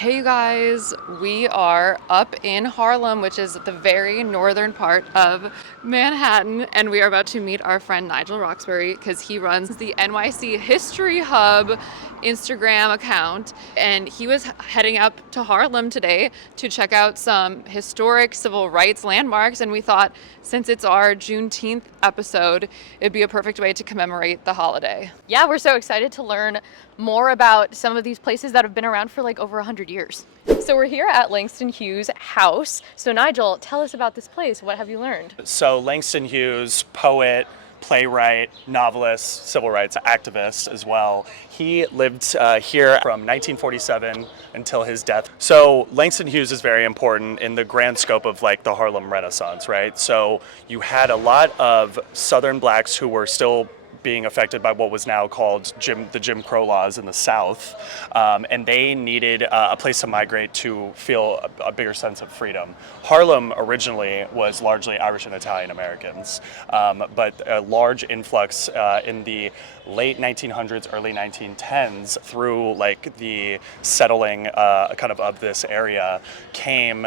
Hey you guys, we are up in Harlem, which is the very northern part of Manhattan, and we are about to meet our friend Nigel Roxbury because he runs the NYC History Hub Instagram account, and he was heading up to Harlem today to check out some historic civil rights landmarks, and we thought since it's our Juneteenth episode, it'd be a perfect way to commemorate the holiday. Yeah, we're so excited to learn more about some of these places that have been around for like over 100 years. So we're here at Langston Hughes' house. So Nigel, tell us about this place. What have you learned? So Langston Hughes, poet, playwright, novelist, civil rights activist as well. He lived here from 1947 until his death. So Langston Hughes is very important in the grand scope of like the Harlem Renaissance, right? So you had a lot of Southern blacks who were still being affected by what was now called the Jim Crow laws in the South, and they needed a place to migrate to feel a bigger sense of freedom. Harlem originally was largely Irish and Italian Americans, but a large influx in the late 1900s, early 1910s, through like the settling kind of this area, came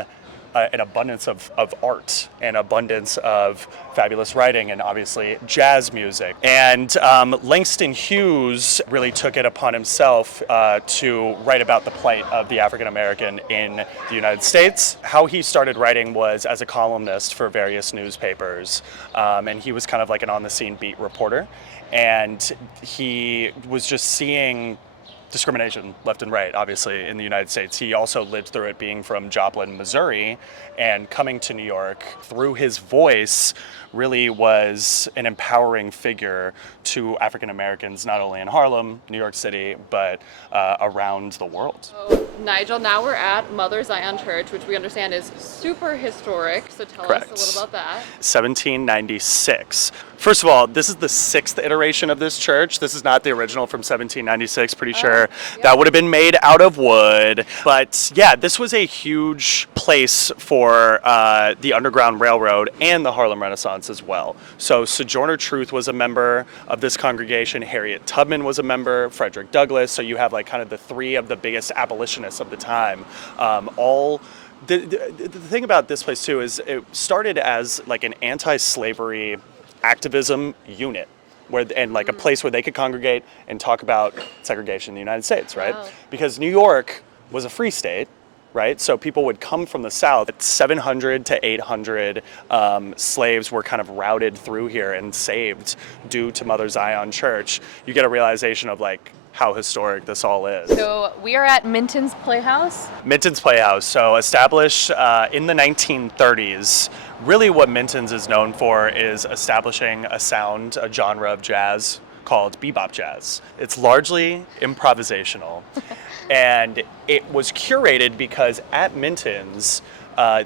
an abundance of art, an abundance of fabulous writing, and obviously jazz music. And Langston Hughes really took it upon himself to write about the plight of the African American in the United States. How he started writing was as a columnist for various newspapers, and he was kind of like an on-the-scene beat reporter. And he was just seeing discrimination left and right, obviously, in the United States. He also lived through it, being from Joplin, Missouri, and coming to New York through his voice really was an empowering figure to African Americans, not only in Harlem, New York City, but around the world. So, Nigel, now we're at Mother Zion Church, which we understand is super historic, so tell Correct. us a little about that. 1796. First of all, this is the 6th iteration of this church. This is not the original from 1796, pretty sure. That would have been made out of wood. But yeah, this was a huge place for the Underground Railroad and the Harlem Renaissance as well. So Sojourner Truth was a member of this congregation. Harriet Tubman was a member, Frederick Douglass. So you have like kind of the three of the biggest abolitionists of the time. The thing about this place too is it started as like an anti-slavery activism unit, and like a place where they could congregate and talk about segregation in the United States, right? Wow. Because New York was a free state, right? So people would come from the South. 700 to 800 slaves were kind of routed through here and saved due to Mother Zion Church. You get a realization of like how historic this all is. So we are at Minton's Playhouse. Minton's Playhouse, so established in the 1930s. Really what Minton's is known for is establishing a genre of jazz called bebop jazz. It's largely improvisational. And it was curated because at Minton's,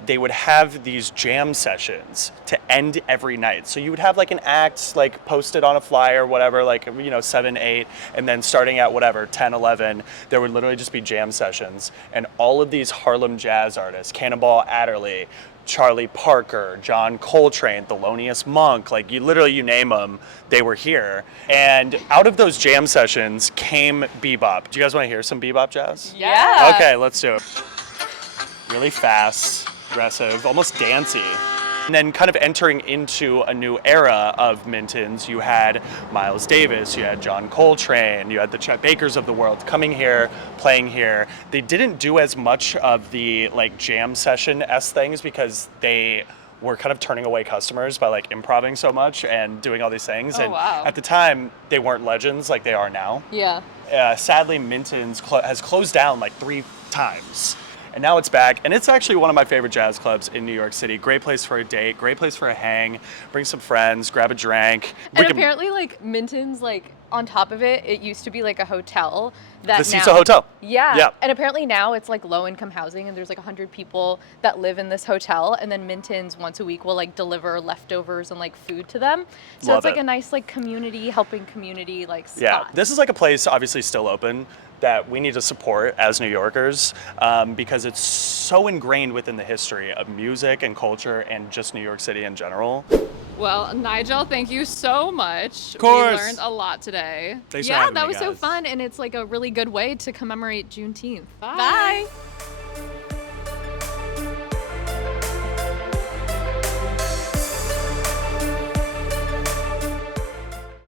they would have these jam sessions to end every night. So you would have like an act like posted on a flyer, whatever, like, 7, 8, and then starting at whatever, 10, 11, there would literally just be jam sessions. And all of these Harlem jazz artists, Cannonball Adderley, Charlie Parker, John Coltrane, Thelonious Monk, like you name them, they were here. And out of those jam sessions came bebop. Do you guys want to hear some bebop jazz? Yeah. Okay, let's do it. Really fast, aggressive, almost dancey. And then kind of entering into a new era of Minton's, you had Miles Davis, you had John Coltrane, you had the Chet Bakers of the world coming here, playing here. They didn't do as much of the like jam session-esque things because they were kind of turning away customers by like improvising so much and doing all these things. And wow. at the time, they weren't legends like they are now. Yeah. Sadly, Minton's has closed down like 3 times. And now it's back, and it's actually one of my favorite jazz clubs in New York City. Great place for a date, great place for a hang, bring some friends, grab a drink. And apparently like Minton's, like on top of it, it used to be like a hotel that This now, is a hotel. Yeah. And apparently now it's like low income housing, and there's like 100 people that live in this hotel, and then Minton's once a week will like deliver leftovers and like food to them. So Love it's like it. a nice like community, helping community like spot. Yeah, this is like a place obviously still open that we need to support as New Yorkers because it's so ingrained within the history of music and culture and just New York City in general. Well, Nigel, thank you so much. Of course. We learned a lot today. Thanks for Yeah, having that me, was so guys. fun, and it's like a really good way to commemorate Juneteenth. Bye. Bye.